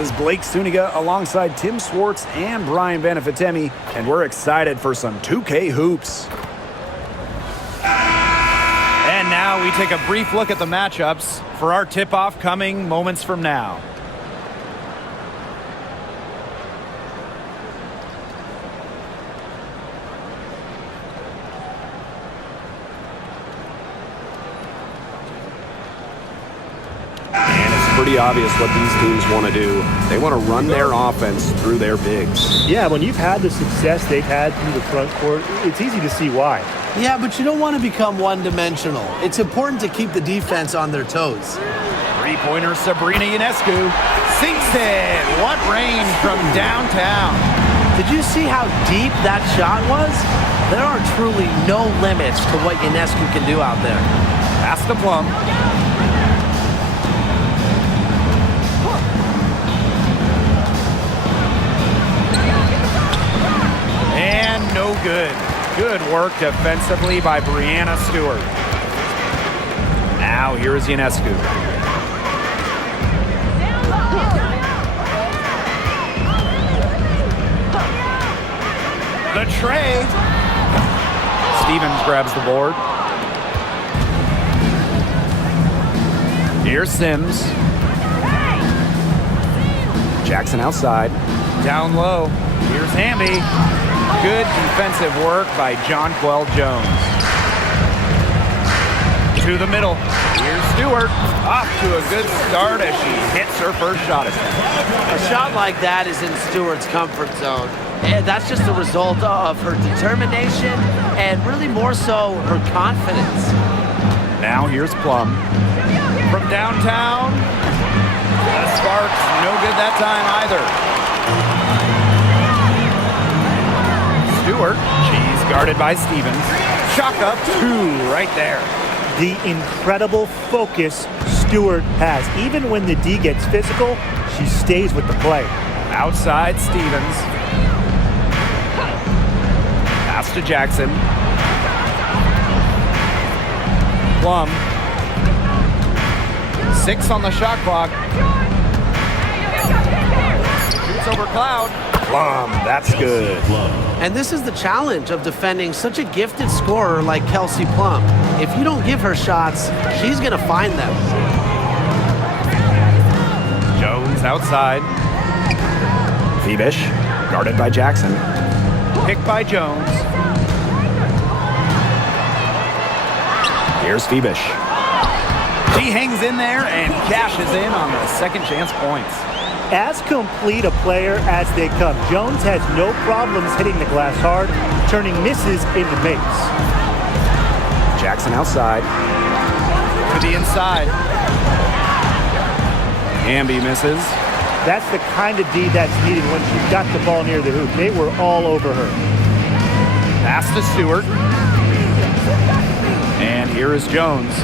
is Blake Suniga alongside Tim Swartz and Brian Banafitemi, and we're excited for some 2K hoops. And now we take a brief look at the matchups for our tip-off coming moments from now. Pretty obvious what these teams want to do. They want to run their offense through their bigs. Yeah, when you've had the success they've had through the front court, it's easy to see why. Yeah, but you don't want to become one-dimensional. It's important to keep the defense on their toes. Three-pointer Sabrina Ionescu sinks it. What range from downtown. Did you see how deep that shot was? There are truly no limits to what Ionescu can do out there. Pass to Plum. And no good. Good work defensively by Breanna Stewart. Now here's Ionescu. The tray. Stevens grabs the board. Here's Sims. Jackson outside. Down low. Here's Hamby. Good defensive work by Jonquel Jones. To the middle. Here's Stewart. Off to a good start as she hits her first shot attempt. A shot like that is in Stewart's comfort zone. And that's just a result of her determination and really more so her confidence. Now here's Plum. From downtown. The spark's no good that time either. Stewart, she's guarded by Stevens. Chalk up two right there. The incredible focus Stewart has. Even when the D gets physical, she stays with the play. Outside Stevens. Pass to Jackson. Plum. 6 on the shot clock. Shoots over Cloud. Plum, that's good. And this is the challenge of defending such a gifted scorer like Kelsey Plum. If you don't give her shots, she's going to find them. Jones outside. Phoebish, guarded by Jackson. Picked by Jones. Here's Phoebish. She hangs in there and cashes in on the second chance points. As complete a player as they come, Jones has no problems hitting the glass hard, turning misses into makes. Jackson outside. To the inside. Hamby misses. That's the kind of D that's needed when she's got the ball near the hoop. They were all over her. Pass to Stewart. And here is Jones.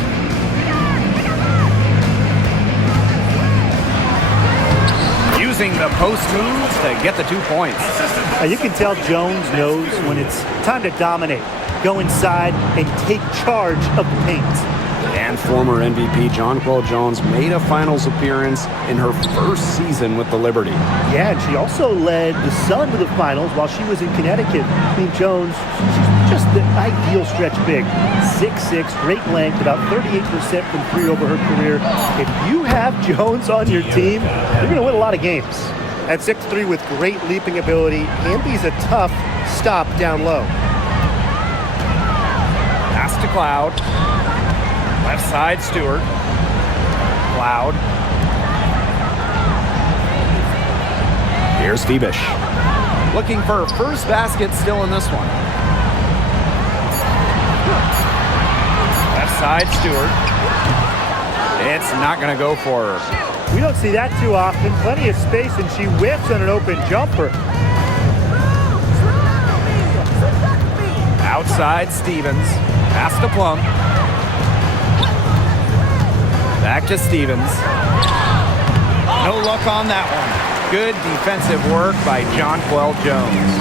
Using the post moves to get the 2 points. You can tell Jones knows when it's time to dominate, go inside, and take charge of the paint. And former MVP Jonquel Jones made a finals appearance in her first season with the Liberty. Yeah, and she also led the Sun to the finals while she was in Connecticut. I mean, Jones, she's just the ideal stretch big. 6'6", great length, about 38% from three over her career. If you have Jones on your team, you're going to win a lot of games. At 6'3" with great leaping ability, Hamby's a tough stop down low. Pass to Cloud. Left side, Stewart. Cloud. Here's Phoebish. Looking for her first basket still in this one. Left side, Stewart. It's not going to go for her. We don't see that too often. Plenty of space, and she whiffs on an open jumper. Outside, Stevens. Pass to Plum. Back to Stevens. No luck on that one. Good defensive work by Jonquel Jones.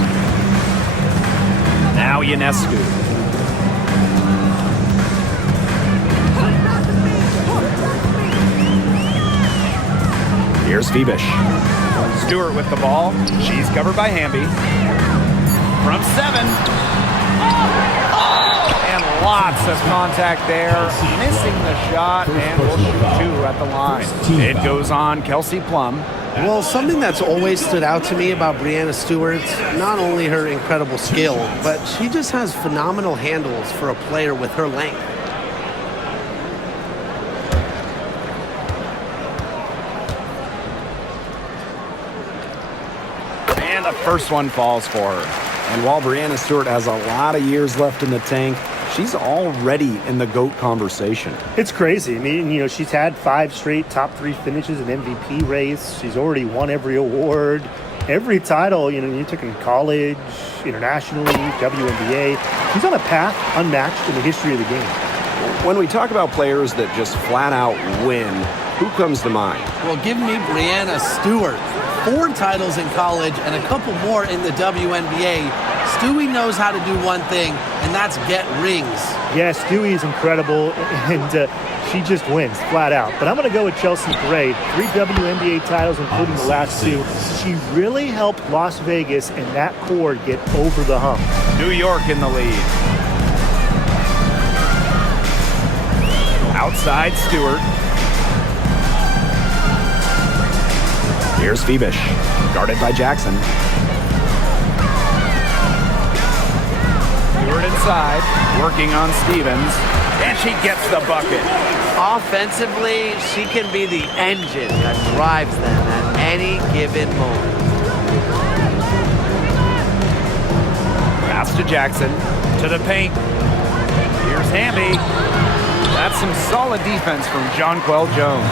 Now Ionescu. Here's Phoebish. Stewart with the ball. She's covered by Hamby. From 7. And lots of contact there. Missing the shot, and will shoot 2 at the line. It goes on Kelsey Plum. Well, something that's always stood out to me about Breanna Stewart, not only her incredible skill, but she just has phenomenal handles for a player with her length. And the first one falls for her. And while Breanna Stewart has a lot of years left in the tank, she's already in the GOAT conversation. It's crazy. I mean, she's had 5 straight top 3 finishes in MVP race. She's already won every award, every title, you took in college, internationally, WNBA. She's on a path unmatched in the history of the game. When we talk about players that just flat out win, who comes to mind? Well, give me Breanna Stewart. 4 titles in college and a couple more in the WNBA. Stewie knows how to do one thing, and that's get rings. Yeah, Stewie is incredible, and she just wins, flat out. But I'm going to go with Chelsea Gray. 3 WNBA titles, including the last 2. She really helped Las Vegas and that core get over the hump. New York in the lead. Outside Stewart. Here's Phoebish, guarded by Jackson. Stewart inside, working on Stevens, and she gets the bucket. Offensively, she can be the engine that drives them at any given moment. Pass to Jackson, to the paint. Here's Hamby. That's some solid defense from Jonquel Jones.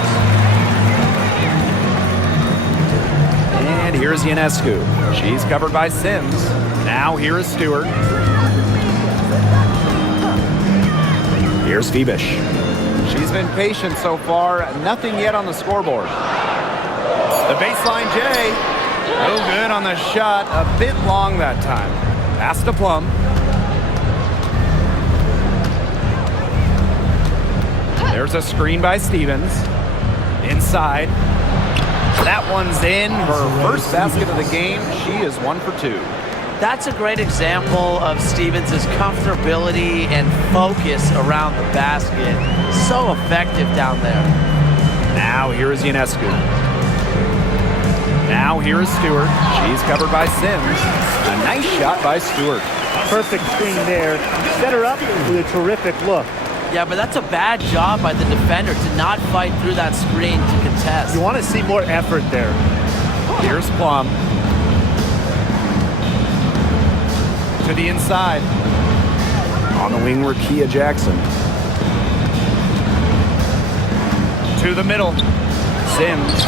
And here's Ionescu. She's covered by Sims. Now here is Stewart. Here's Phoebish. She's been patient so far. Nothing yet on the scoreboard. The baseline J. No good on the shot. A bit long that time. Pass to Plum. There's a screen by Stevens. Inside. That one's in. Her first basket of the game. She is 1 for 2. That's a great example of Stevens' comfortability and focus around the basket. So effective down there. Now here is Ionescu. Now here is Stewart. She's covered by Sims. A nice shot by Stewart. Perfect screen there. Set her up with a terrific look. Yeah, but that's a bad job by the defender to not fight through that screen to contest. You want to see more effort there. Here's Plum. To the inside. On the wing, Rakia Jackson. To the middle. Sims.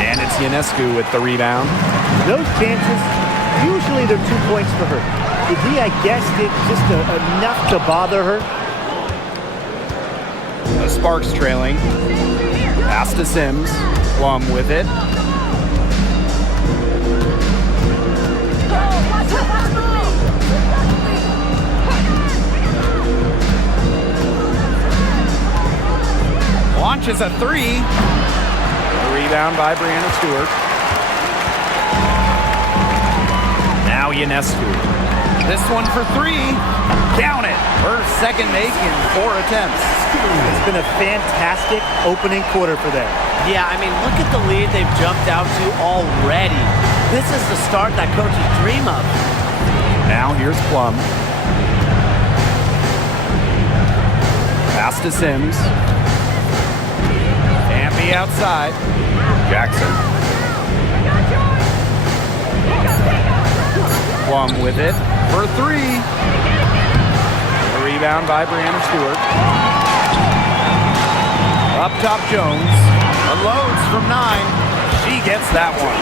And it's Ionescu with the rebound. Those chances, usually they're 2 points for her. The D, I guessed it just enough to bother her. The Sparks trailing. Pass to Sims. Plum with it. Launches a 3. A rebound by Breanna Stewart. Now Ionescu. This one for 3. Count it. Her second make in 4 attempts. It's been a fantastic opening quarter for them. Yeah, I mean, look at the lead they've jumped out to already. This is the start that coaches dream of. Now here's Plum. Pass to Sims. Hamby outside. Jackson. Plum with it for 3. A rebound by Breanna Stewart. Up top Jones. Unloads from 9. She gets that one.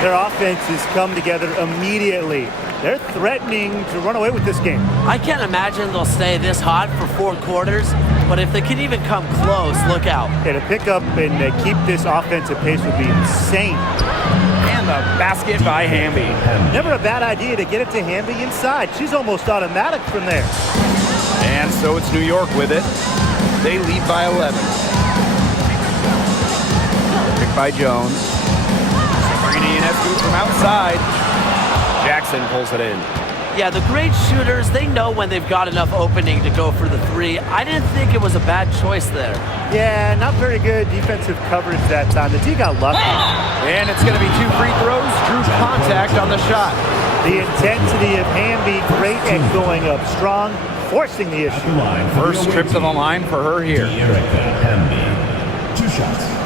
Their offense has come together immediately. They're threatening to run away with this game. I can't imagine they'll stay this hot for 4 quarters, but if they can even come close, look out. Yeah, to pick up and keep this offensive pace would be insane. And the basket by Hamby. Never a bad idea to get it to Hamby inside. She's almost automatic from there. And so it's New York with it. They lead by 11. Picked by Jones. Ionescu from outside. Jackson pulls it in. Yeah, the great shooters, they know when they've got enough opening to go for the three. I didn't think it was a bad choice there. Yeah, not very good defensive coverage that time. The D got lucky. And it's going to be 2 free throws. Drew contact on the shot. The intensity of Hamby, great at going up strong, forcing the issue. First trip to the line for her here. Hamby. 2 shots.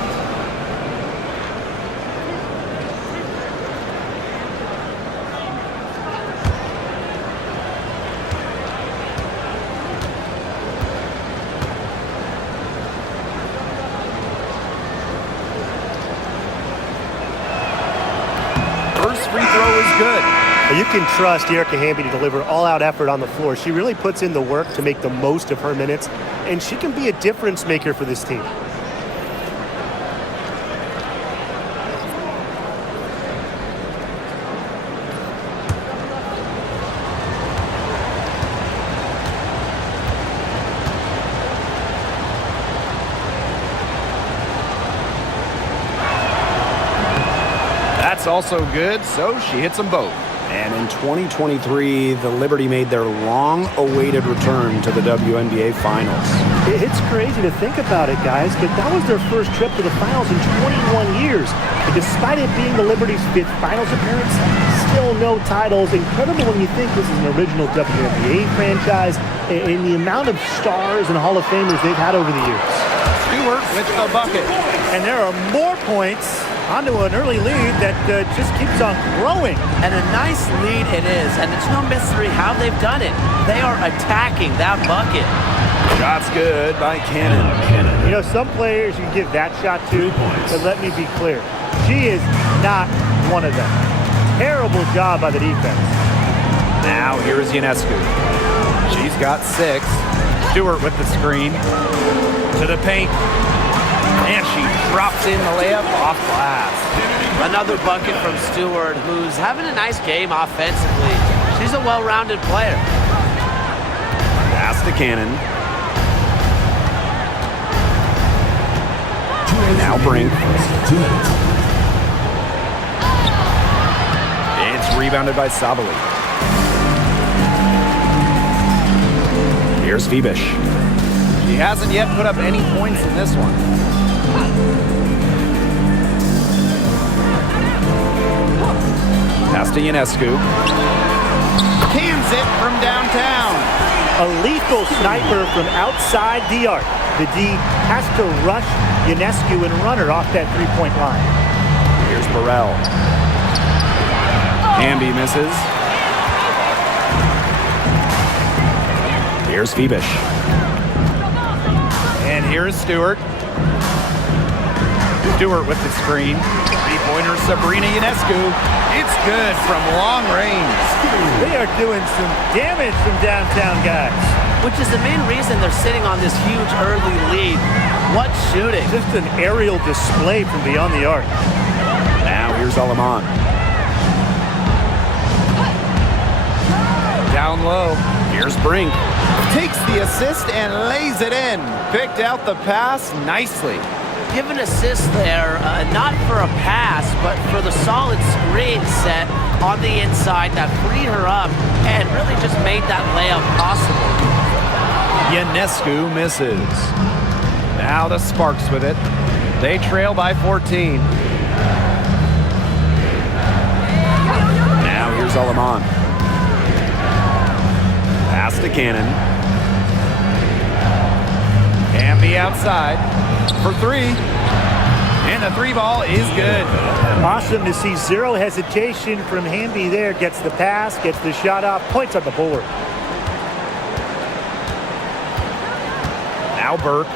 Free throw is good. You can trust Erica Hamby to deliver all-out effort on the floor. She really puts in the work to make the most of her minutes, and she can be a difference maker for this team. That's also good, so she hits them both. And in 2023, the Liberty made their long-awaited return to the WNBA Finals. It's crazy to think about it, guys, but that was their first trip to the finals in 21 years. And despite it being the Liberty's 5th finals appearance, still no titles. Incredible when you think this is an original WNBA franchise and the amount of stars and Hall of Famers they've had over the years. Stewart with the bucket. And there are more points onto an early lead that just keeps on growing. And a nice lead it is, and it's no mystery how they've done it. They are attacking that bucket. Shot's good by Cannon. You know, some players you can give that shot to, but let me be clear. She is not one of them. Terrible job by the defense. Now here's Ionescu. She's got 6. Stewart with the screen. To the paint. And she drops in the layup off glass. Another bucket from Stewart, who's having a nice game offensively. She's a well-rounded player. Pass to Cannon. Now Brink. 2 minutes. It's rebounded by Sabali. Here's Fibish. She hasn't yet put up any points in this one. Pass to Ionescu. Cans it from downtown. A lethal sniper from outside the arc. The D has to rush Ionescu and run her off that three-point line. Here's Burrell. Hamby misses. Here's Fibish. And here's Stewart. Stewart with the screen. Three-pointer Sabrina Ionescu. It's good from long range. They are doing some damage from downtown, guys. Which is the main reason they're sitting on this huge early lead. What shooting. Just an aerial display from beyond the arc. Now here's Alaman. Down low. Here's Brink. Takes the assist and lays it in. Picked out the pass nicely. Give an assist there, not for a pass, but for the solid screen set on the inside that freed her up and really just made that layup possible. Ionescu misses. Now the Sparks with it. They trail by 14. Now here's Alaman. Pass to Cannon. Hamby outside for 3. And the 3 ball is good. Awesome to see zero hesitation from Hamby there. Gets the pass, gets the shot off, points on the board. Now Burke.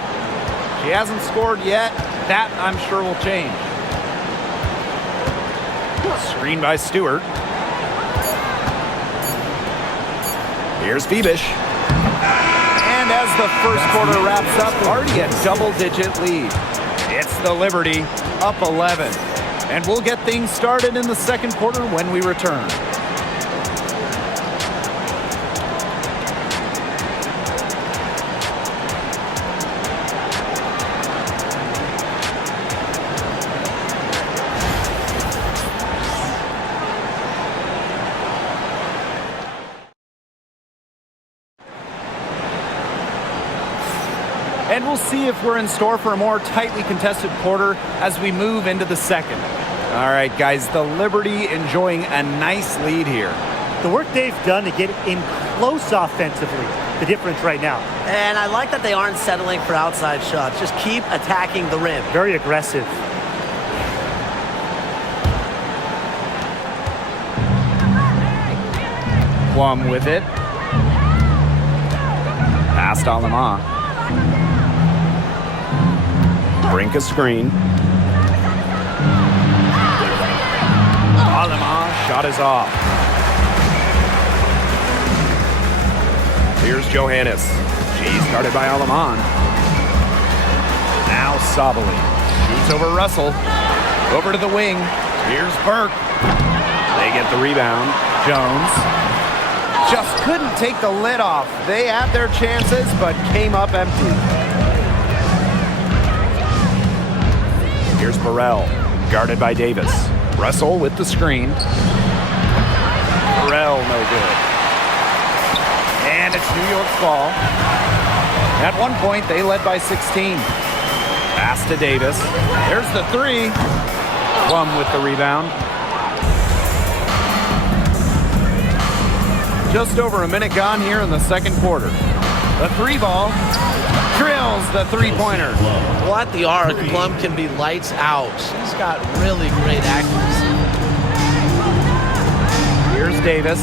She hasn't scored yet. That, I'm sure, will change. Screen by Stewart. Here's Fibish. And as the first quarter wraps up, already a double-digit lead. It's the Liberty, up 11. And we'll get things started in the second quarter when we return. And we'll see if we're in store for a more tightly contested quarter as we move into the second. All right, guys, the Liberty enjoying a nice lead here. The work they've done to get in close offensively, the difference right now. And I like that they aren't settling for outside shots. Just keep attacking the rim. Very aggressive. Plum with it. Past Alema. Brink a screen. Alema, shot is off. Here's Johannes. She's guarded by Aleman. Now Sabali shoots over Russell. Over to the wing. Here's Burke. They get the rebound. Jones just couldn't take the lid off. They had their chances, but came up empty. Here's Burrell, guarded by Davis. Russell with the screen. Burrell, no good. And it's New York's ball. At one point, they led by 16. Pass to Davis. There's the three. Plum with the rebound. Just over a minute gone here in the second quarter. The three ball drills the three-pointer. Well, at the arc, Plum can be lights out. She's got really great accuracy. Here's Davis.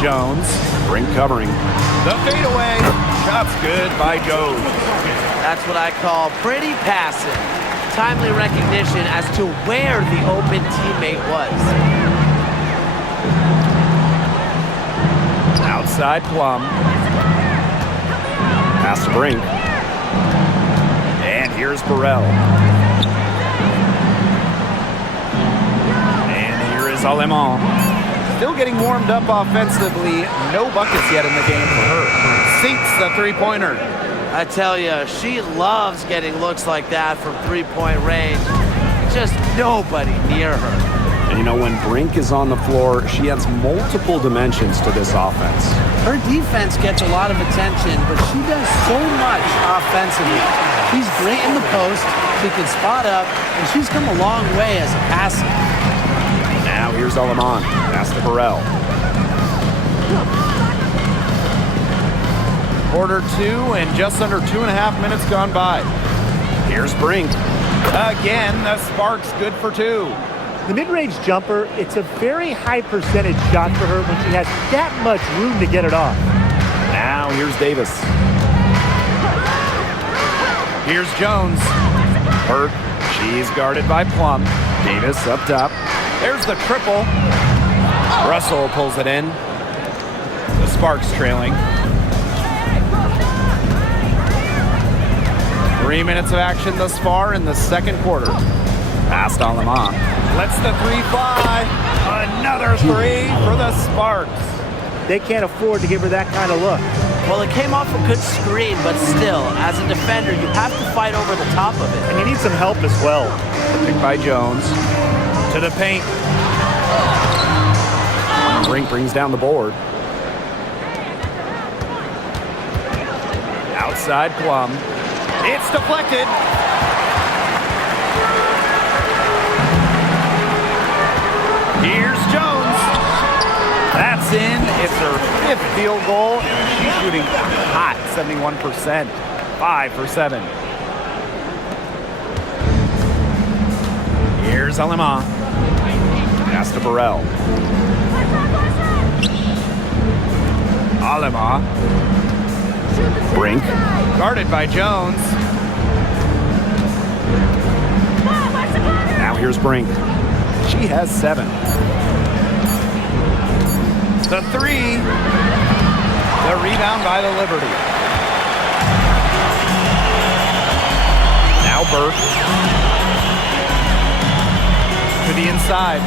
Jones. Brink covering. The fadeaway. Shot's good by Jones. That's what I call pretty passing. Timely recognition as to where the open teammate was. Outside Plum. Pass to Brink. And here's Burrell. And here is Aleman. Still getting warmed up offensively. No buckets yet in the game for her. Sinks the three-pointer. I tell you, she loves getting looks like that from three-point range. Just nobody near her. And you know, when Brink is on the floor, she adds multiple dimensions to this offense. Her defense gets a lot of attention, but she does so much offensively. She's great in the post, she can spot up, and she's come a long way as a passer. Now here's Aleman. Pass to Burrell. Quarter two and just under 2.5 minutes gone by. Here's Brink. Again, the Sparks good for two. The mid-range jumper, it's a very high percentage shot for her when she has that much room to get it off. Now here's Davis. Here's Jones. Hurt. She's guarded by Plum. Davis up top. There's the triple. Russell pulls it in. The Sparks trailing. 3 minutes of action thus far in the second quarter. Past Aleman. Lets the three fly. Another three for the Sparks. They can't afford to give her that kind of look. Well, it came off a good screen, but still, as a defender, you have to fight over the top of it. And you need some help as well. Picked by Jones. To the paint. Brink brings down the board. Outside Plum. It's deflected. Here's Jones. That's in. It's her fifth field goal, and she's shooting hot, 71%. 5 for 7. Here's Alema. Pass to Burrell. Alema. Brink. Guarded by Jones. Now here's Brink. She has 7. The three. The rebound by the Liberty. Now Burke. To the inside.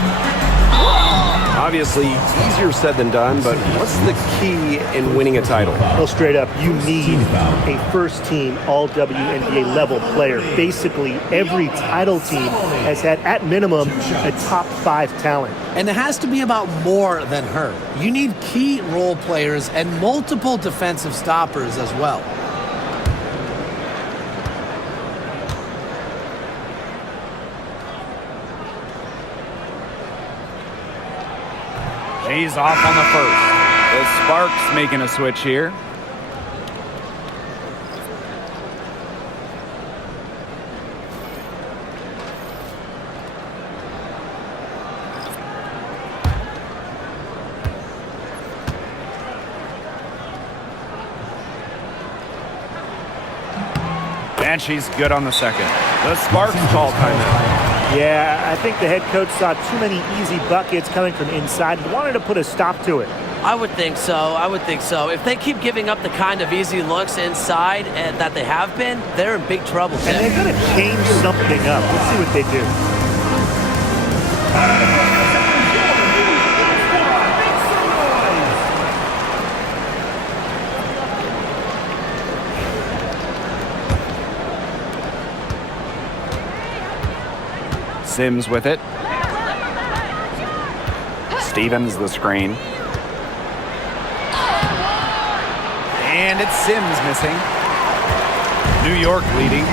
Obviously, easier said than done, but what's the key in winning a title? Well, straight up, you need a first-team all-WNBA level player. Basically, every title team has had, at minimum, a top 5 talent. And it has to be about more than her. You need key role players and multiple defensive stoppers as well. He's off on the first. The Sparks making a switch here. And she's good on the second. The Sparks call timeout. Yeah, I think the head coach saw too many easy buckets coming from inside and wanted to put a stop to it. I would think so. I would think so. If they keep giving up the kind of easy looks inside that they have been, they're in big trouble. And they're going to change something up. Let's see what they do. Sims with it. Stevens the screen. And it's Sims missing. New York leading.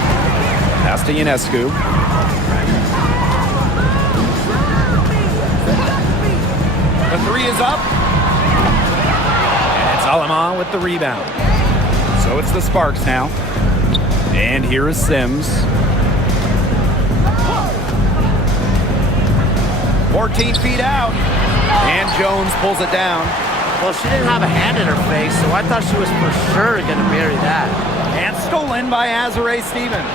Pass to Ionescu. The three is up. And it's Alaman with the rebound. So it's the Sparks now. And here is Sims. 14 feet out. And Jones pulls it down. Well, she didn't have a hand in her face, so I thought she was for sure going to bury that. And stolen by Azare Stevens.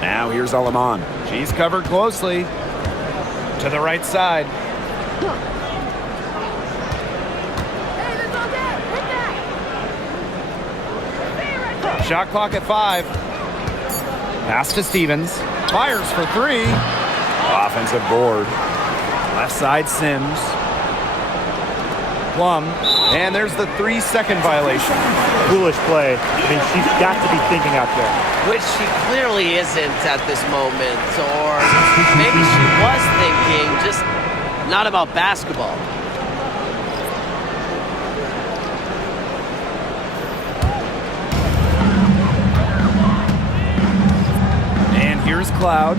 Now here's Alaman. She's covered closely. To the right side. Shot clock at 5. Pass to Stevens. Fires for 3. Offensive board. Left side Sims. Plum. And there's the 3-second violation. Foolish play. I mean, she's got to be thinking out there. Which she clearly isn't at this moment. Or maybe she was thinking, just not about basketball. And here's Cloud.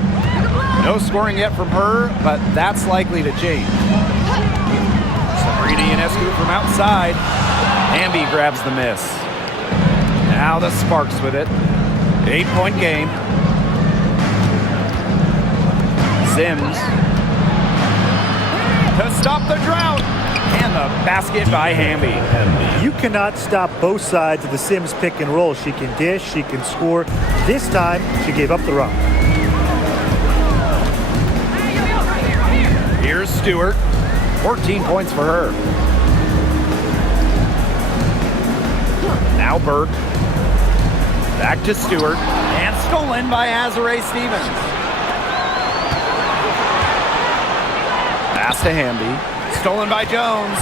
No scoring yet from her, but that's likely to change. Sabrina Ionescu from outside. Hamby grabs the miss. Now the Sparks with it. 8-point game. Sims. To stop the drought. And the basket by Hamby. You cannot stop both sides of the Sims pick and roll. She can dish, she can score. This time, she gave up the run. Here's Stewart. 14 points for her. Now Burke. Back to Stewart. And stolen by Azare Stevens. Pass to Hamby. Stolen by Jones.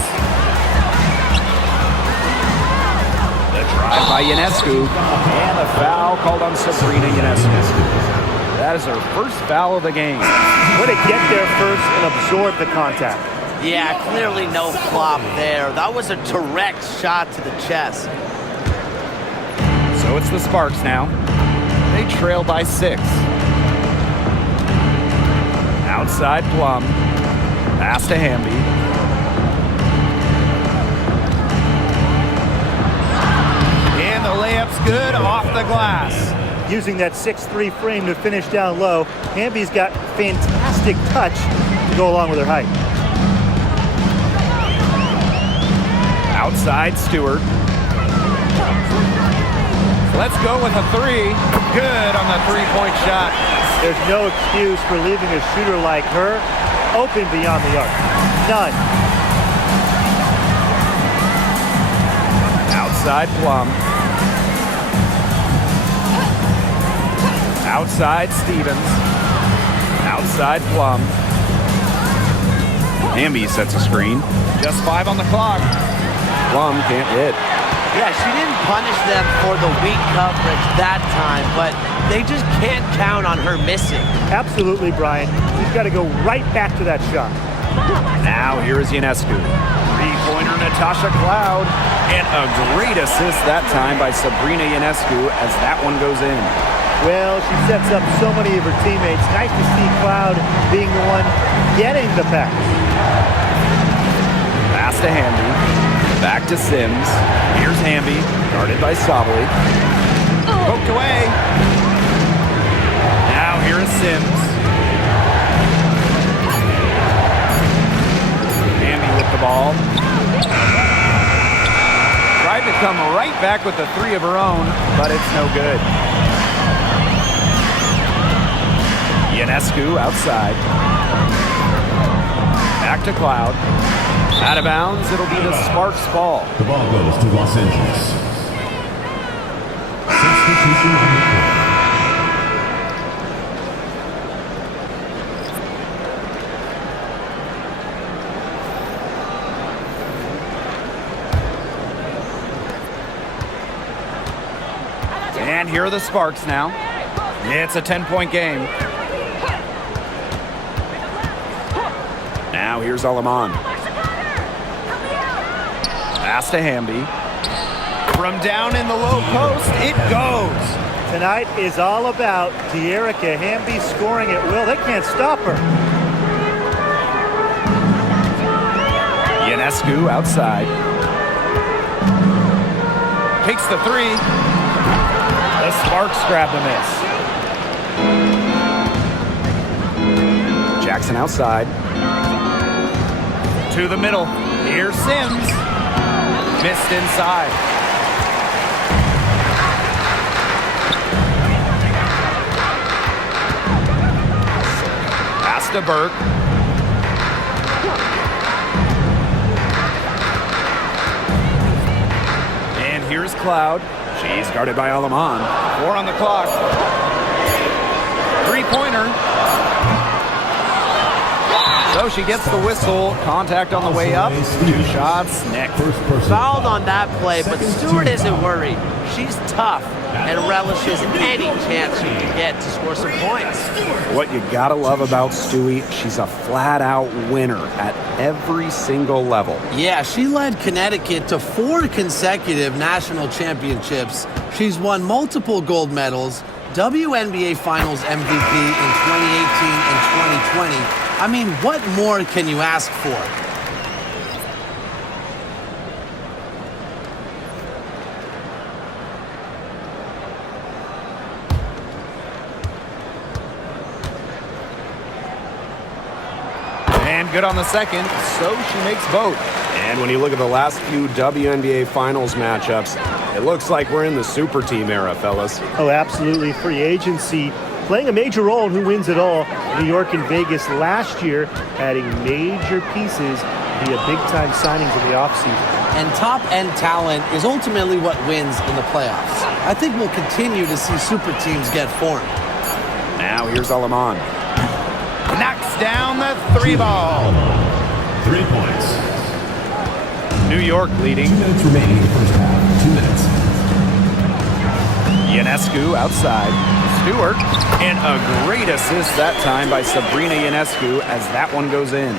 The drive by Ionescu. And a foul called on Sabrina Ionescu. That is her first foul of the game. Way to get there first and absorb the contact. Yeah, clearly no flop there. That was a direct shot to the chest. So it's the Sparks now. They trail by 6. Outside Plum. Pass to Hamby. And the layup's good off the glass. Using that 6'3" frame to finish down low, Hamby's got fantastic touch to go along with her height. Outside Stewart. Let's go with a 3. Good on the 3-point shot. There's no excuse for leaving a shooter like her open beyond the arc. None. Outside Plum. Outside Stevens. Outside Plum. Hamby sets a screen. Just 5 on the clock. Plum can't hit. Yeah, she didn't punish them for the weak coverage that time, but they just can't count on her missing. Absolutely, Brian. She's got to go right back to that shot. Now here is Ionescu. Three-pointer Natasha Cloud. And a great assist that time by Sabrina Ionescu as that one goes in. Well, she sets up so many of her teammates. Nice to see Cloud being the one getting the pass. Pass to Hamby. Back to Sims. Here's Hamby, guarded by Sably. Poked away. Now here is Sims. Hamby with the ball. Tried to come right back with the three of her own, but it's no good. Ionescu outside. Back to Cloud. Out of bounds, it'll be the Sparks ball. The ball goes to Los Angeles. Substitution on the court. And here are the Sparks now. It's a 10-point game. Now here's Alaman. Pass to Hamby. From down in the low post, it goes. Tonight is all about De'Erica Hamby scoring at will. They can't stop her. Ionescu outside. Takes the three. The Sparks grab the miss. Jackson outside. To the middle. Here's Sims. Missed inside. Pass to Burke. And here's Cloud. She's guarded by Alaman. 4 on the clock. Three-pointer. So she gets the whistle. Contact on the way up. 2 shots. Next. Fouled on that play, but Stewart isn't worried. She's tough and relishes any chance she can get to score some points. What you gotta love about Stewie, she's a flat-out winner at every single level. Yeah, she led Connecticut to 4 consecutive national championships. She's won multiple gold medals, WNBA Finals MVP in 2018 and 2020. I mean, what more can you ask for? And good on the second, so she makes both. And when you look at the last few WNBA Finals matchups, it looks like we're in the super team era, fellas. Oh, absolutely. Free agency playing a major role in who wins it all. New York and Vegas last year adding major pieces via big-time signings in the offseason. And top-end talent is ultimately what wins in the playoffs. I think we'll continue to see super teams get formed. Now here's Alaman. Knocks down the 3 ball. 3 points. New York leading. 2 minutes remaining in the first half. 2 minutes. Ionescu outside. Stewart. And a great assist that time by Sabrina Ionescu as that one goes in.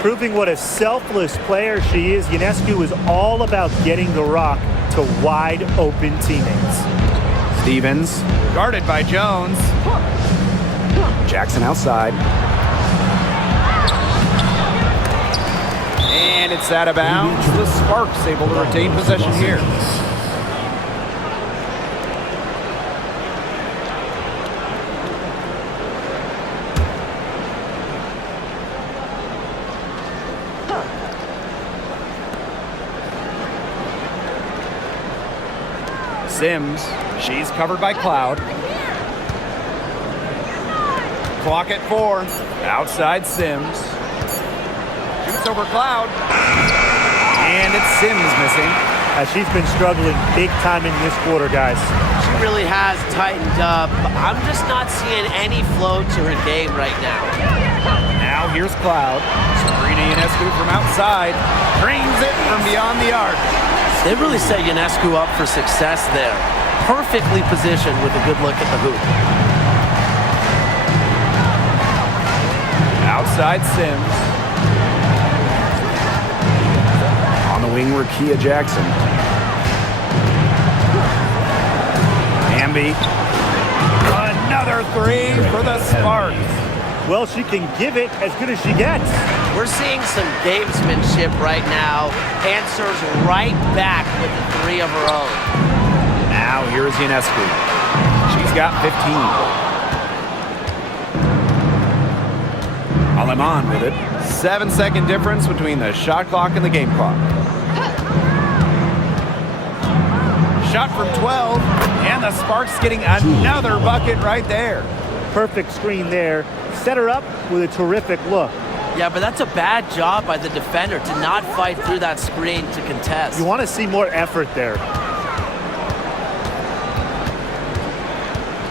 Proving what a selfless player she is, Ionescu is all about getting the rock to wide open teammates. Stevens. Guarded by Jones. Jackson outside. And it's out of bounds. The Sparks able to retain possession here. Sims, she's covered by Cloud. Clock at 4. Outside Sims. Shoots over Cloud. And it's Sims missing. She's been struggling big time in this quarter, guys. She really has tightened up. I'm just not seeing any flow to her game right now. Now here's Cloud. Sabrina Ionescu from outside. Drains it from beyond the arc. They really set Ionescu up for success there. Perfectly positioned with a good look at the hoop. Outside Sims. On the wing, Rakia Jackson. Hamby. Corner three for the Sparks. Well, she can give it as good as she gets. We're seeing some gamesmanship right now. Answers right back with the three of her own. Now here's Ionescu. She's got 15. Aleman with it. 7-second difference between the shot clock and the game clock. Shot from 12, and the Sparks getting another bucket right there. Perfect screen there. Set her up with a terrific look. Yeah, but that's a bad job by the defender to not fight through that screen to contest. You want to see more effort there.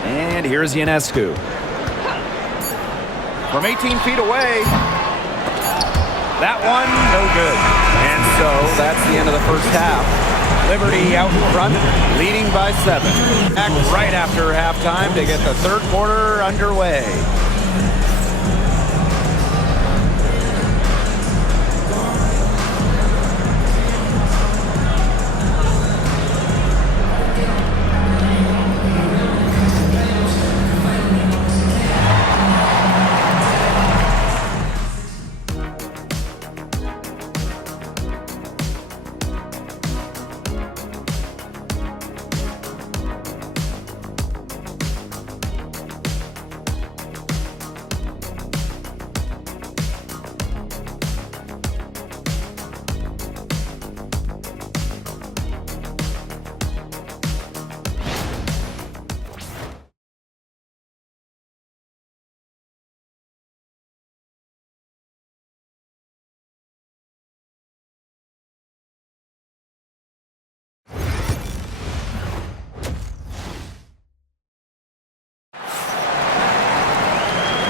And here's Ionescu. From 18 feet away. That one, no good. And so that's the end of the first half. Liberty out in front, leading by 7. Back right after halftime to get the third quarter underway.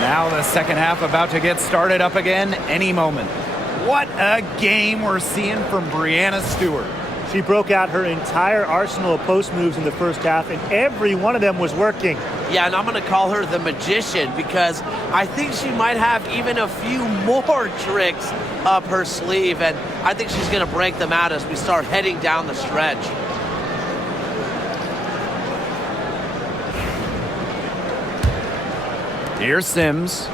Now the second half about to get started up again any moment. What a game we're seeing from Breanna Stewart. She broke out her entire arsenal of post moves in the first half, and every one of them was working. Yeah, and I'm going to call her the magician because I think she might have even a few more tricks up her sleeve, and I think she's going to break them out as we start heading down the stretch. Here's Sims.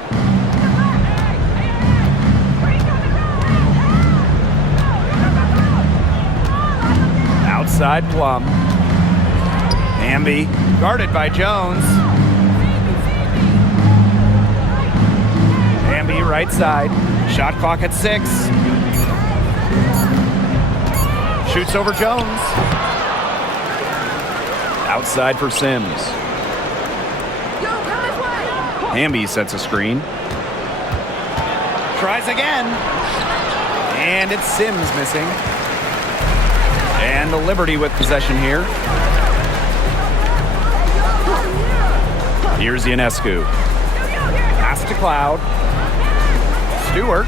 Outside Plum. Hamby Guarded by Jones. Hamby right side. Shot clock at 6. Shoots over Jones. Outside for Sims. Hamby sets a screen. Tries again. And it's Sims missing. And the Liberty with possession here. Here's Ionescu. Pass to Cloud. Stewart.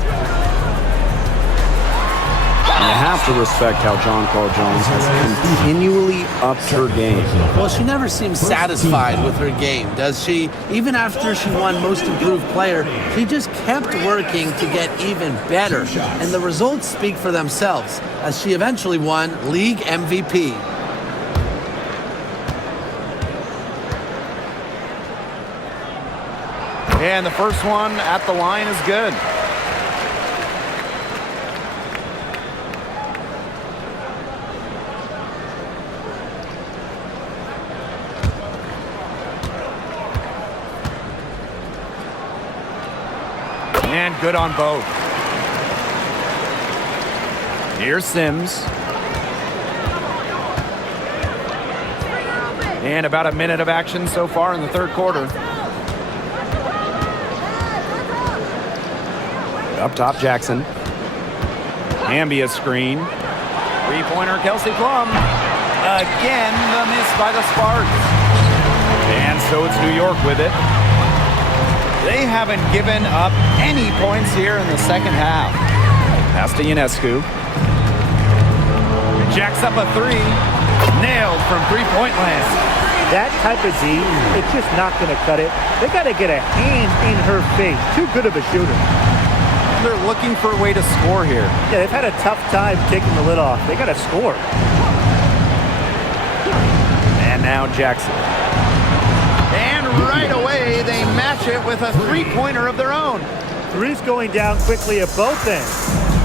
You have to respect how John Carl Jones has continually upped her game. Well, she never seems satisfied with her game, does she? Even after she won Most Improved Player, she just kept working to get even better. And the results speak for themselves, as she eventually won League MVP. And the first one at the line is good. And good on both. Here's Sims. And about a minute of action so far in the third quarter. Up top, Jackson. Hamby a screen. Three-pointer, Kelsey Plum. Again, the miss by the Sparks. And so it's New York with it. They haven't given up any points here in the second half. Pass to Ionescu. Jacks up a three. Nailed from three-point land. That type of D, it's just not going to cut it. They got to get a hand in her face. Too good of a shooter. They're looking for a way to score here. Yeah, they've had a tough time taking the lid off. They got to score. And now Jackson. And right away, they match it with a three-pointer of their own. Three's going down quickly at both ends.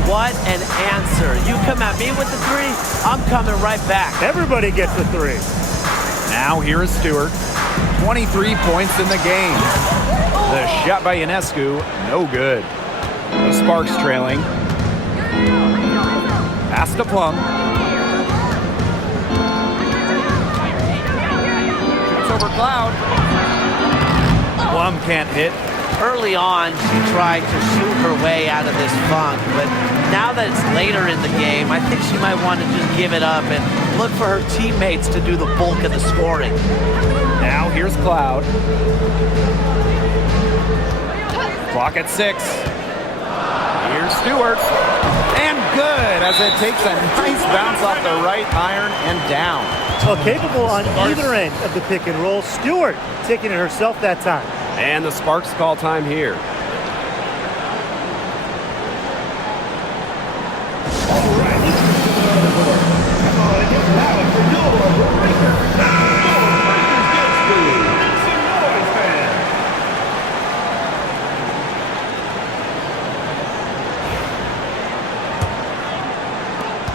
What an answer. You come at me with the three, I'm coming right back. Everybody gets a three. Now here is Stewart. 23 points in the game. The shot by Ionescu, no good. The Sparks trailing. Pass to Plum. Shoots over Cloud. Plum can't hit. Early on, she tried to shoot her way out of this funk, but now that it's later in the game, I think she might want to just give it up and look for her teammates to do the bulk of the scoring. Now here's Cloud. Clock at 6. Here's Stewart. And good, as it takes a nice bounce off the right iron and down. Well, capable on either end of the pick and roll. Stewart taking it herself that time. And the Sparks call time here.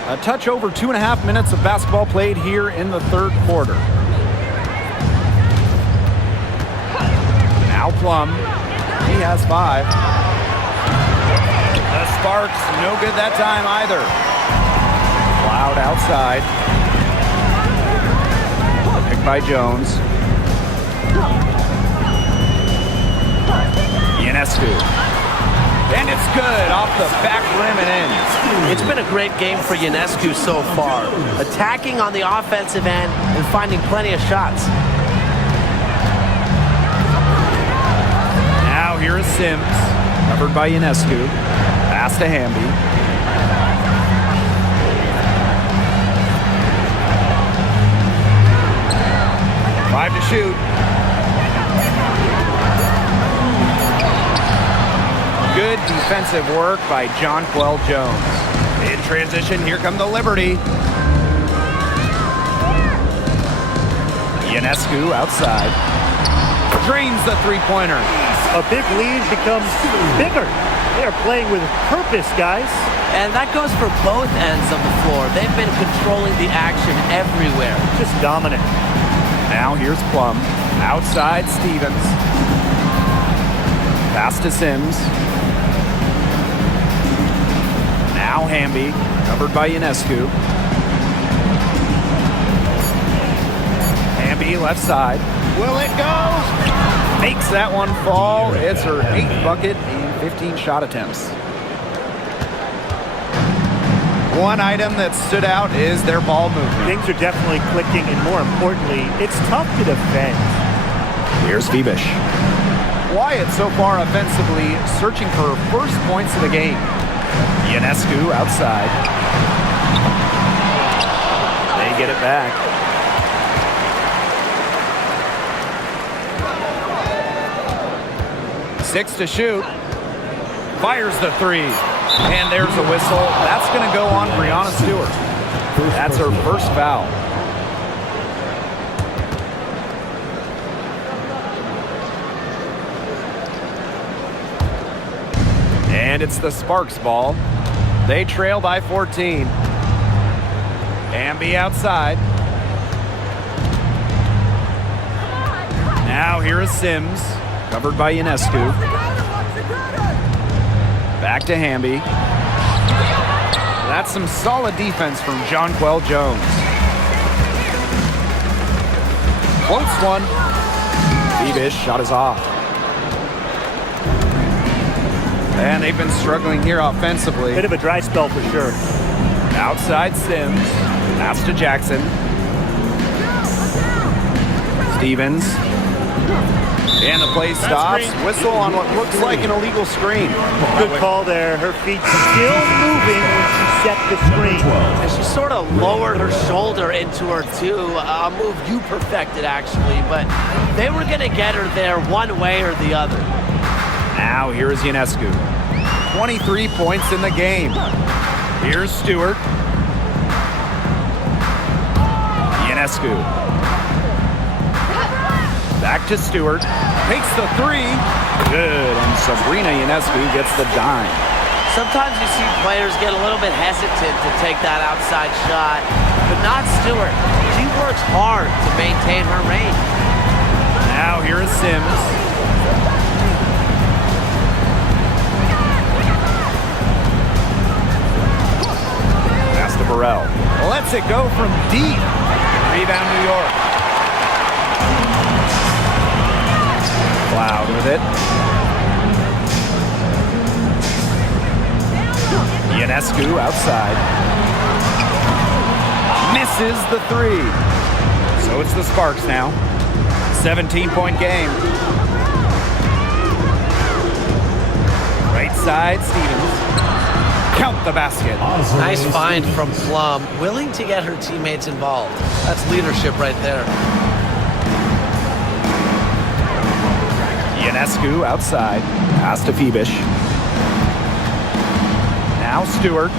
A touch over 2.5 minutes of basketball played here in the third quarter. Now Plum. He has 5. The Sparks, no good that time either. Cloud outside. Picked by Jones. Ionescu. And it's good off the back rim and in. It's been a great game for Ionescu so far, attacking on the offensive end and finding plenty of shots. Now here is Sims, covered by Ionescu. Pass to Hamby. Five to shoot. Good defensive work by Jonquel Jones. In transition, here come the Liberty. Ionescu outside. Drains the three-pointer. A big lead becomes bigger. They are playing with purpose, guys. And that goes for both ends of the floor. They've been controlling the action everywhere. Just dominant. Now here's Plum. Outside Stevens. Pass to Sims. Now Hamby, covered by Ionescu. Hamby left side. Will it go? Makes that one fall. It's her 8th bucket in 15 shot attempts. One item that stood out is their ball movement. Things are definitely clicking, and more importantly, it's tough to defend. Here's Vibish. Wyatt so far offensively searching for her first points of the game. Ionescu outside. They get it back. Six to shoot. Fires the three. And there's a whistle. That's going to go on Breanna Stewart. That's her first foul. And it's the Sparks ball. They trail by 14. Hamby outside. Now here is Sims, covered by Ionescu. Back to Hamby. That's some solid defense from Jonquel Jones. Close one. Vibish shot is off. And they've been struggling here offensively. Bit of a dry spell for sure. Outside Sims. Pass to Jackson. Stevens. And the play stops. Whistle on what looks like an illegal screen. Good call there. Her feet still moving when she set the screen. And she sort of lowered her shoulder into her too. A move you perfected, actually. But they were going to get her there one way or the other. Now here is Ionescu. 23 points in the game. Here's Stewart. Ionescu. Back to Stewart. Takes the three. Good, and Sabrina Ionescu gets the dime. Sometimes you see players get a little bit hesitant to take that outside shot, but not Stewart. She works hard to maintain her range. Now here is Sims. Pass to Burrell. Lets it go from deep. Rebound New York. Cloud with it. Ionescu outside. Misses the three. So it's the Sparks now. 17-point game. Right side, Stevens. Count the basket. Nice find from Plum, willing to get her teammates involved. That's leadership right there. Ionescu outside. Pass to Phoebish. Now Stewart.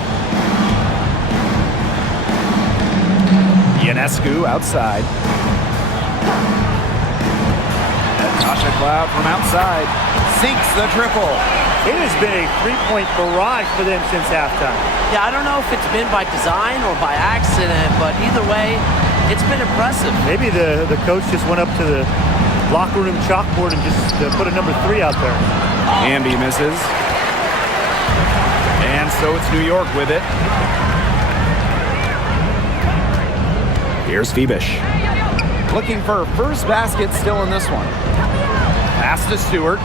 Ionescu outside. Natasha Cloud from outside. Sinks the triple. It has been a three-point barrage for them since halftime. Yeah, I don't know if it's been by design or by accident, but either way, it's been impressive. Maybe the coach just went up to the locker room chalkboard and just put a number 3 out there. Hamby misses. And so it's New York with it. Here's Phoebish. Looking for her first basket still in this one. Pass to Stewart.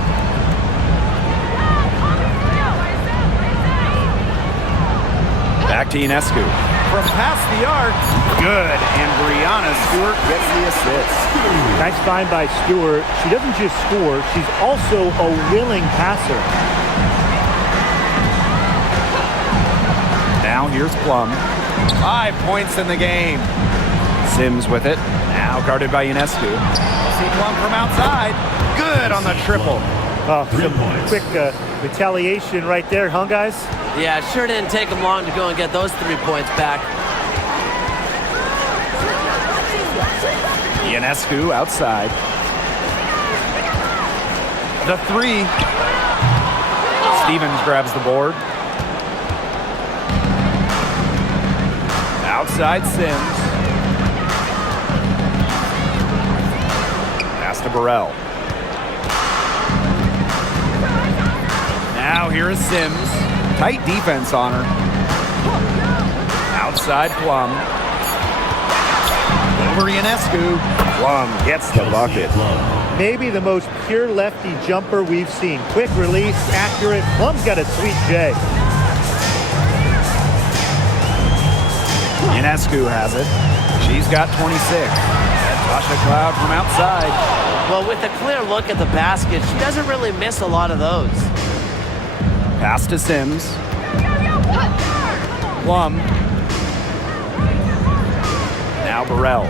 Back to Ionescu. From past the arc. Good. And Brianna Stewart gets the assist. Nice find by Stewart. She doesn't just score, she's also a willing passer. Now here's Plum. 5 points in the game. Sims with it. Now guarded by Ionescu. See Plum from outside. Good on the triple. Oh, some quick retaliation right there, huh, guys? Yeah, it sure didn't take them long to go and get those 3 points back. Ionescu outside. The three. Stevens grabs the board. Outside Sims. Pass to Burrell. Now here is Sims. Tight defense on her. Outside Plum. Over Ionescu. Plum gets the bucket. Maybe the most pure lefty jumper we've seen. Quick release, accurate. Plum's got a sweet J. Ionescu has it. She's got 26. Natasha Cloud from outside. Well, with a clear look at the basket, she doesn't really miss a lot of those. Pass to Sims. Plum. Now Burrell.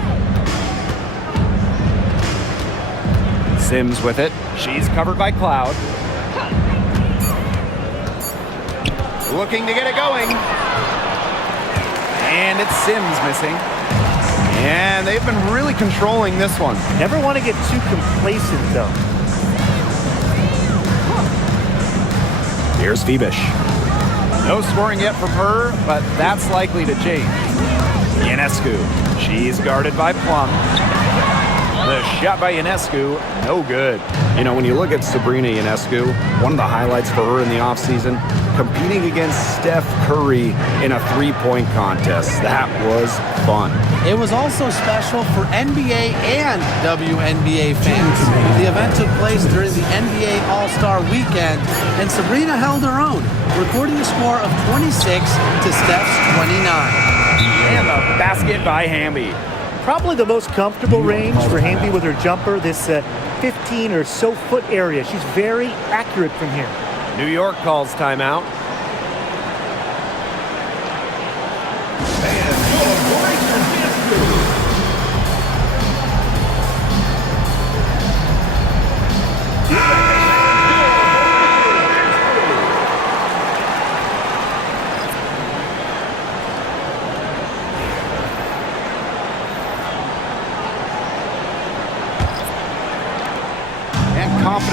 Sims with it. She's covered by Cloud. Looking to get it going. And it's Sims missing. And they've been really controlling this one. Never want to get too complacent, though. Here's Phoebish. No scoring yet from her, but that's likely to change. Ionescu. She's guarded by Plum. The shot by Ionescu, no good. You know, when you look at Sabrina Ionescu, one of the highlights for her in the offseason, competing against Steph Curry in a three-point contest. That was fun. It was also special for NBA and WNBA fans. The event took place during the NBA All-Star Weekend, and Sabrina held her own, recording a score of 26 to Steph's 29. And a basket by Hamby. Probably the most comfortable range for Hamby with her jumper, this 15 or so foot area. She's very accurate from here. New York calls timeout.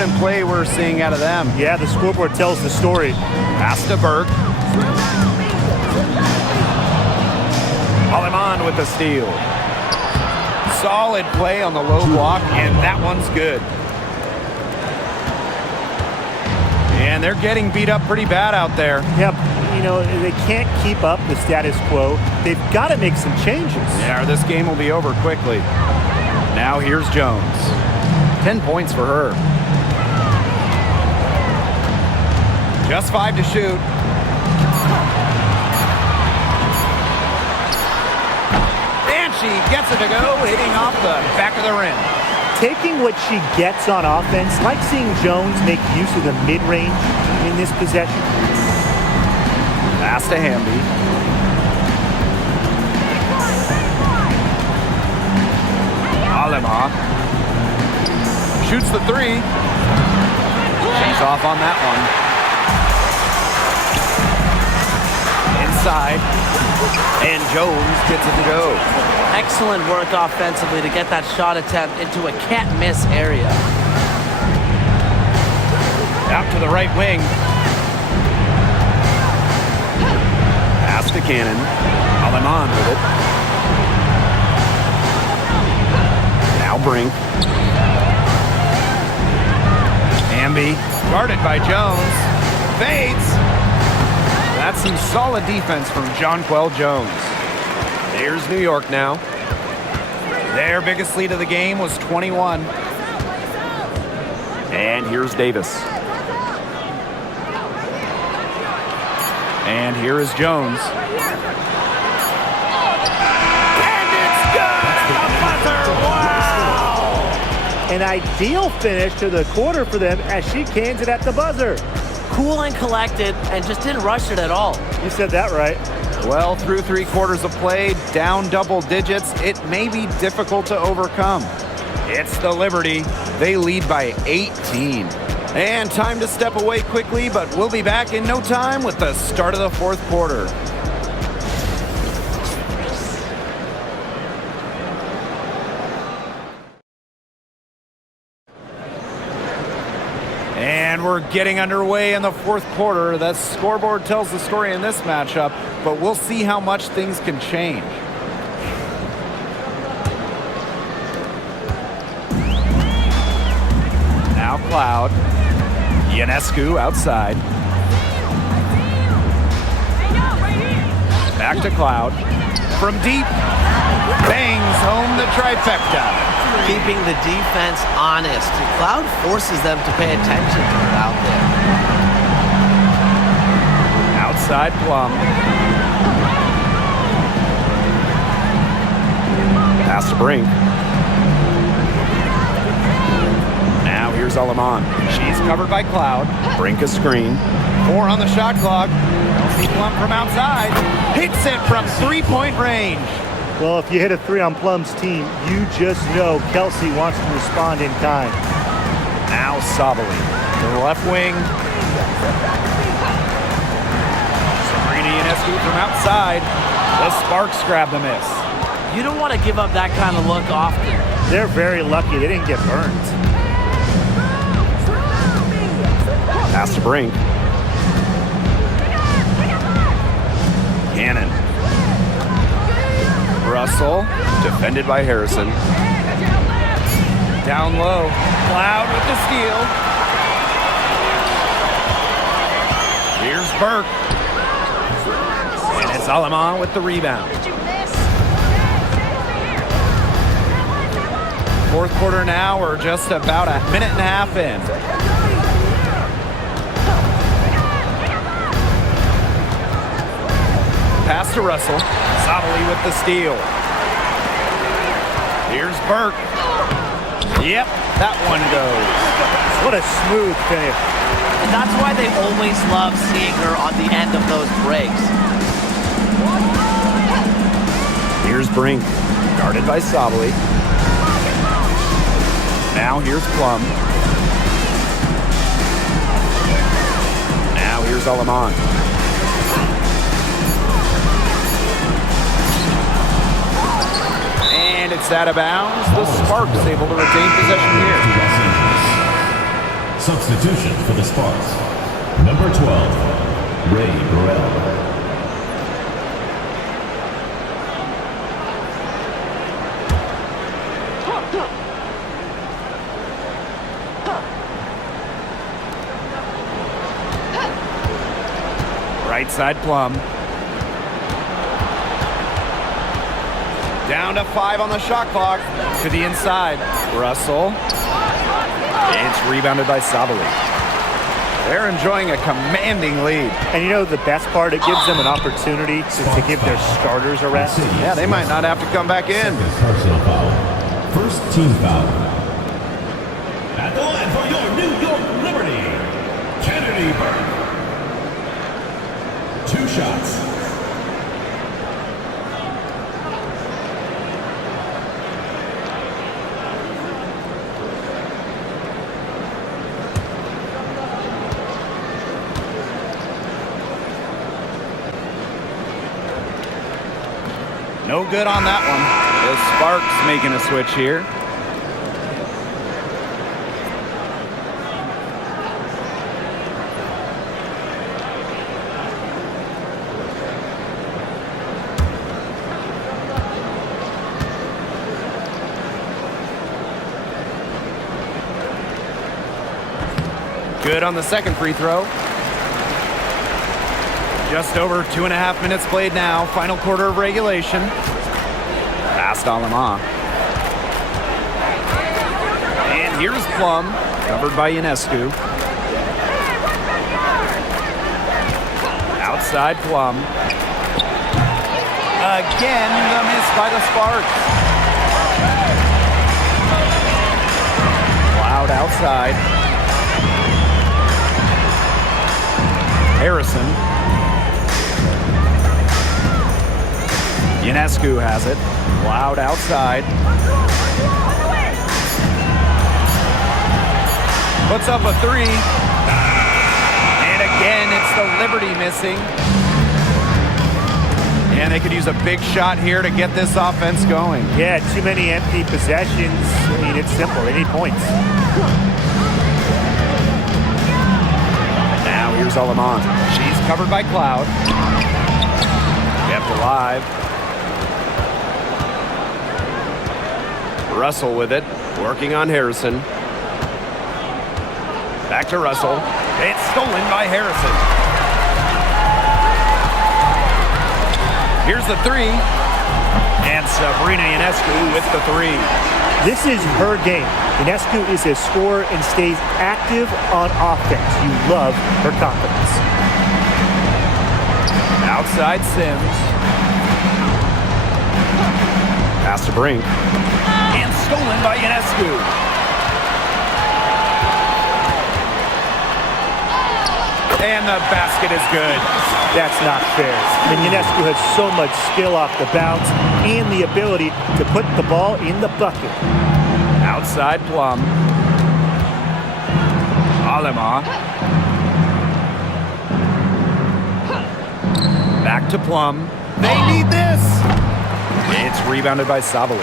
confident play we're seeing out of them. Yeah, the scoreboard tells the story. Pass to Burke. Aleman with the steal. Solid play on the low block, and that one's good. And they're getting beat up pretty bad out there. Yep, you know, they can't keep up the status quo. They've got to make some changes. Yeah, this game will be over quickly. Now here's Jones. 10 points for her. Just 5 to shoot. And she gets it to go, hitting off the back of the rim. Taking what she gets on offense, like seeing Jones make use of the mid-range in this possession. Pass to Hamby. Alema shoots the 3. She's off on that one. Inside, and Jones gets it to go. Excellent work offensively to get that shot attempt into a can't-miss area. Out to the right wing. Pass to Cannon. Aleman with it. Now Brink. Hamby, guarded by Jones. Fades. That's some solid defense from Jonquel Jones. Here's New York now. Their biggest lead of the game was 21. And here's Davis. And here is Jones. And it's good! A buzzer! Wow! An ideal finish to the quarter for them as she cans it at the buzzer. Cool and collected, and just didn't rush it at all. You said that right. Well, through 3 quarters of play, down double digits, it may be difficult to overcome. It's the Liberty. They lead by 18. And time to step away quickly, but we'll be back in no time with the start of the 4th quarter. And we're getting underway in the 4th quarter. The scoreboard tells the story in this matchup, but we'll see how much things can change. Now Cloud. Ionescu outside. Back to Cloud. From deep. Bangs home the trifecta. Keeping the defense honest. Cloud forces them to pay attention to her out there. Outside Plum. Pass to Brink. Now here's Aleman. She's covered by Cloud. Brink a screen. 4 on the shot clock. Kelsey Plum from outside. Hits it from 3-point range. Well, if you hit a 3 on Plum's team, you just know Kelsey wants to respond in kind. Now Sabali to the left wing. Sabrina Ionescu from outside. The Sparks grab the miss. You don't want to give up that kind of look often. They're very lucky they didn't get burned. Pass to Brink. Cannon. Russell, defended by Harrison. Down low. Cloud with the steal. Here's Burke. And it's Aleman with the rebound. 4th quarter now. We're just about a minute and a half in. Pass to Russell. Sabali with the steal. Here's Burke. Yep, that one goes. What a smooth finish. And that's why they always love seeing her on the end of those breaks. Here's Brink. Guarded by Sabali. Now here's Plum. Now here's Aleman. And it's out of bounds. The Sparks able to retain possession here. Substitution for the Sparks. Number 12, Ray Burrell. Right side Plum. Down to 5 on the shot clock. To the inside. Russell. It's rebounded by Sabali. They're enjoying a commanding lead. And you know the best part, it gives them an opportunity to give their starters a rest. Yeah, they might not have to come back in. Personal foul. First team foul. At the line for your New York Liberty, Kennedy Burke. 2 shots. No good on that one. The Sparks making a switch here. Good on the second free throw. Just over 2.5 minutes played now. Final quarter of regulation. Past Alama. And here's Plum, covered by Ionescu. Outside Plum. Again, the miss by the Sparks. Cloud outside. Harrison. Ionescu has it. Cloud outside. Puts up a 3. And again, it's the Liberty missing. And they could use a big shot here to get this offense going. Yeah, too many empty possessions. I mean, it's simple. They need points. Now here's Alamont. She's covered by Cloud. Kept alive. Russell with it, working on Harrison. Back to Russell. It's stolen by Harrison. Here's the 3. And Sabrina Ionescu with the 3. This is her game. Ionescu is a scorer and stays active on offense. You love her confidence. Outside Sims. Pass to Brink. And stolen by Ionescu. And the basket is good. That's not fair. I mean, Ionescu has so much skill off the bounce and the ability to put the ball in the bucket. Outside Plum. Alema. Back to Plum. They need this. It's rebounded by Sabali.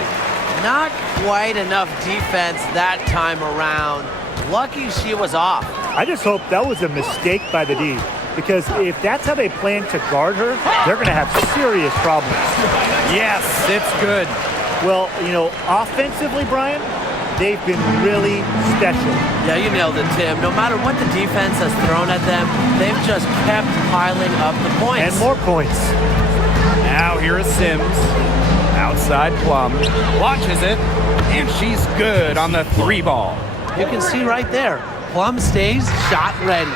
Not quite enough defense that time around. Lucky she was off. I just hope that was a mistake by the D, because if that's how they plan to guard her, they're going to have serious problems. Yes, it's good. Well, you know, offensively, Brian, they've been really special. Yeah, you nailed it, Tim. No matter what the defense has thrown at them, they've just kept piling up the points. And more points. Now here is Sims. Outside Plum. Launches it. And she's good on the 3 ball. You can see right there. Plum stays shot ready.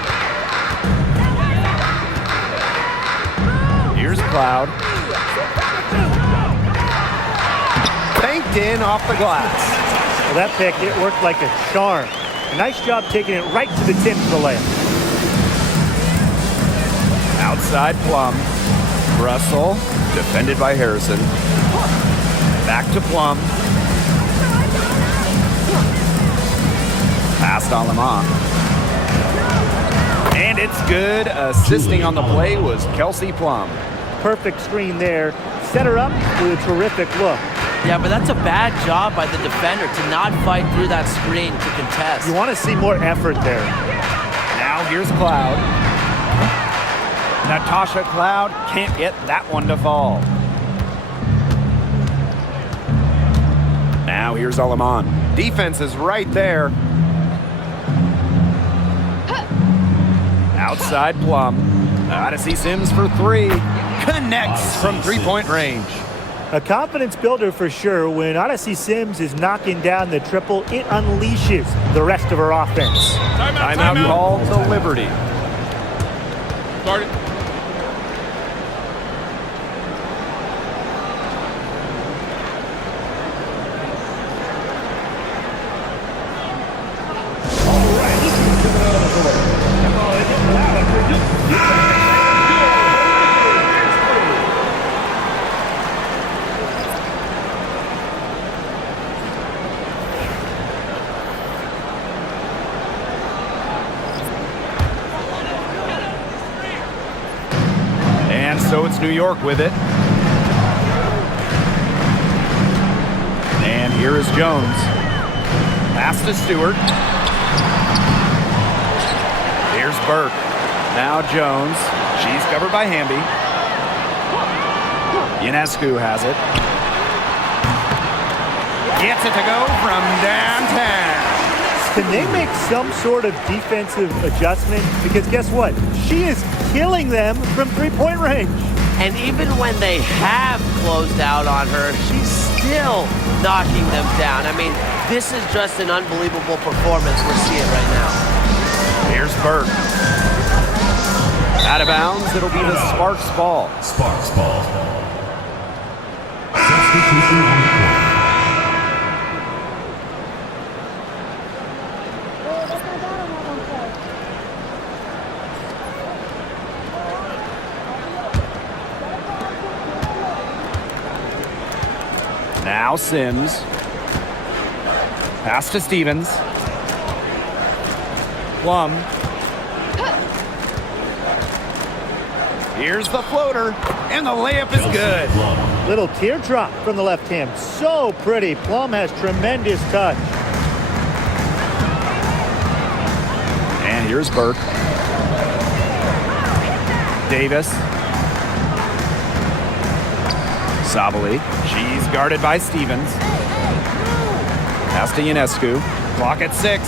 Here's Cloud. Banked in off the glass. Well, that pick, it worked like a charm. A nice job taking it right to the tip for the layup. Outside Plum. Russell, defended by Harrison. Back to Plum. Past Alema. And it's good. Assisting on the play was Kelsey Plum. Perfect screen there. Set her up with a terrific look. Yeah, but that's a bad job by the defender to not fight through that screen to contest. You want to see more effort there. Now here's Cloud. Natasha Cloud can't get that one to fall. Now here's Alaman. Defense is right there. Outside Plum. Odyssey Sims for three. Connects from three-point range. A confidence builder for sure. When Odyssey Sims is knocking down the triple, it unleashes the rest of her offense. Timeout called the Liberty. Start it. So it's New York with it. And here is Jones. Pass to Stewart. Here's Burke. Now Jones. She's covered by Hamby. Ionescu has it. Gets it to go from downtown. Can they make some sort of defensive adjustment? Because guess what? She is killing them from three-point range. And even when they have closed out on her, she's still knocking them down. I mean, this is just an unbelievable performance we're seeing right now. Here's Burke. Out of bounds, it'll be the Sparks ball. Sparks ball. Substitution on the court. Now Sims. Pass to Stevens. Plum. Here's the floater, and the layup is good. Little teardrop from the left hand. So pretty. Plum has tremendous touch. And here's Burke. Davis. Sabali. She's guarded by Stevens. Pass to Ionescu. Clock at 6.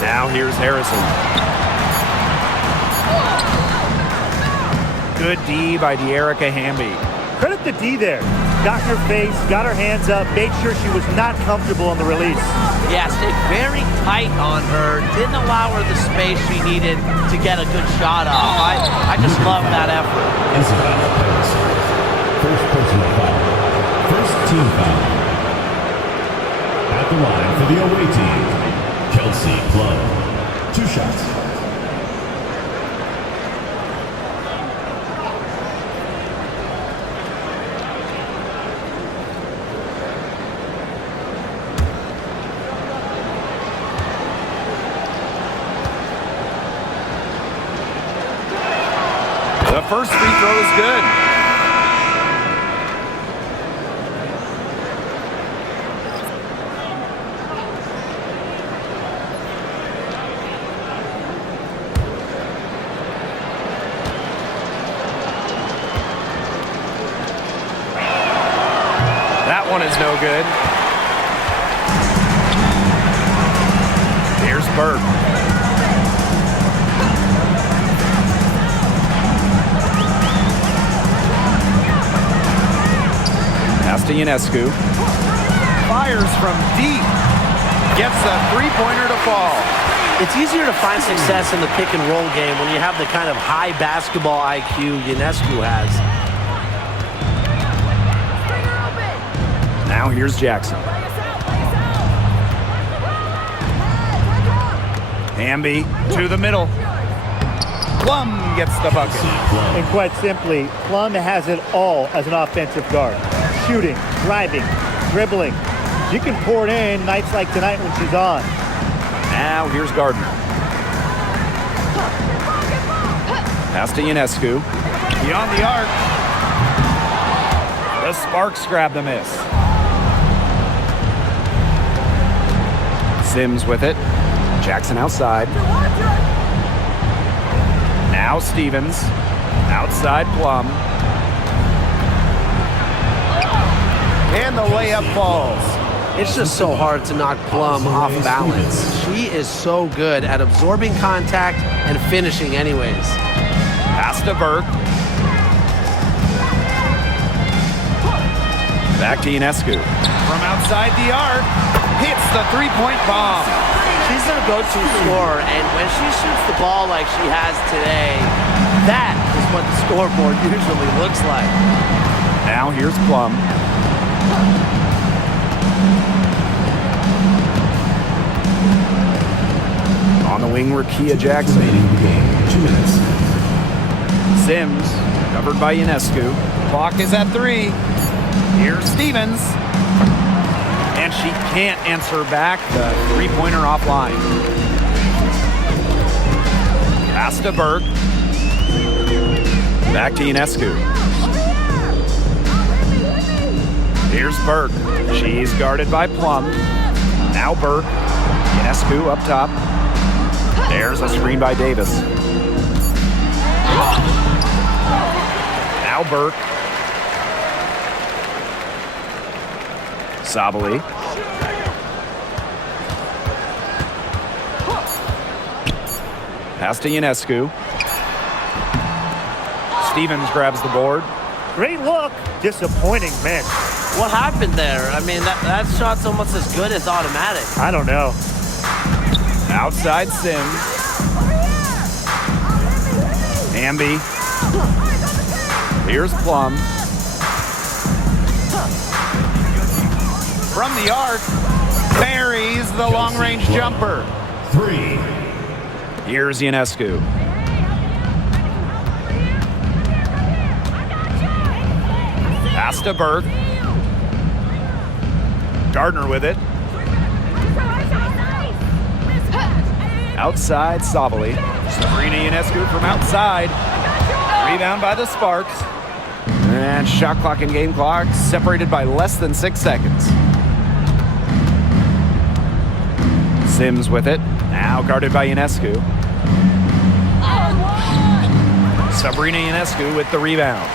Now here's Harrison. Good D by De'Erica Hamby. Credit the D there. Got in her face, got her hands up, made sure she was not comfortable on the release. Yeah, stayed very tight on her. Didn't allow her the space she needed to get a good shot off. I just love that effort. First personal foul. First team foul. At the line for the away team, Kelsey Plum. 2 shots. The first free throw is good. That one is no good. Here's Burke. Pass to Ionescu. Fires from deep. Gets a three-pointer to fall. It's easier to find success in the pick and roll game when you have the kind of high basketball IQ Ionescu has. Now here's Jackson. Hamby to the middle. Plum gets the bucket. And quite simply, Plum has it all as an offensive guard. Shooting, driving, dribbling. She can pour it in nights like tonight when she's on. Now here's Gardner. Pass to Ionescu. Beyond the arc. The Sparks grab the miss. Sims with it. Jackson outside. Now Stevens. Outside Plum. And the layup falls. It's just so hard to knock Plum off balance. She is so good at absorbing contact and finishing anyways. Pass to Burke. Back to Ionescu. From outside the arc. Hits the three-point bomb. She's their go-to scorer, and when she shoots the ball like she has today, that is what the scoreboard usually looks like. Now here's Plum. On the wing, Rakia Jackson. Game, 2 minutes. Sims, covered by Ionescu. Clock is at 3. Here's Stevens. And she can't answer back. The three-pointer offline. Pass to Burke. Back to Ionescu. Here's Burke. She's guarded by Plum. Now Burke. Ionescu up top. There's a screen by Davis. Now Burke. Sabali. Pass to Ionescu. Stevens grabs the board. Great look. Disappointing miss. What happened there? I mean, that shot's almost as good as automatic. I don't know. Outside Sims. Amby. Here's Plum. From the arc, buries the long-range jumper. 3. Here's Ionescu. Pass to Burke. Gardner with it. Outside, Sabali. Sabrina Ionescu from outside. Rebound by the Sparks. And shot clock and game clock separated by less than 6 seconds. Sims with it. Now guarded by Ionescu. Sabrina Ionescu with the rebound.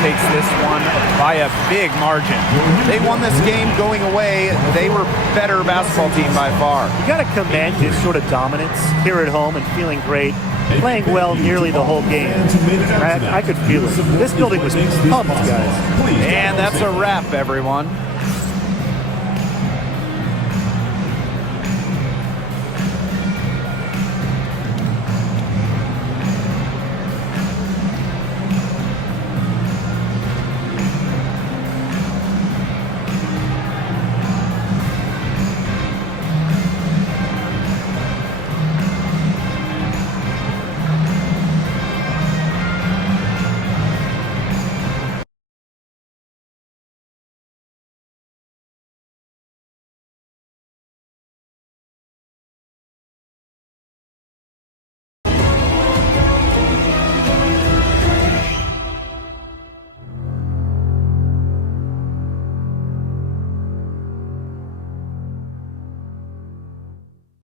Takes this one by a big margin. They won this game going away. They were better basketball team by far. You got to commend this sort of dominance here at home and feeling great, playing well nearly the whole game. I could feel it. This building was pumped, guys. And that's a wrap, everyone.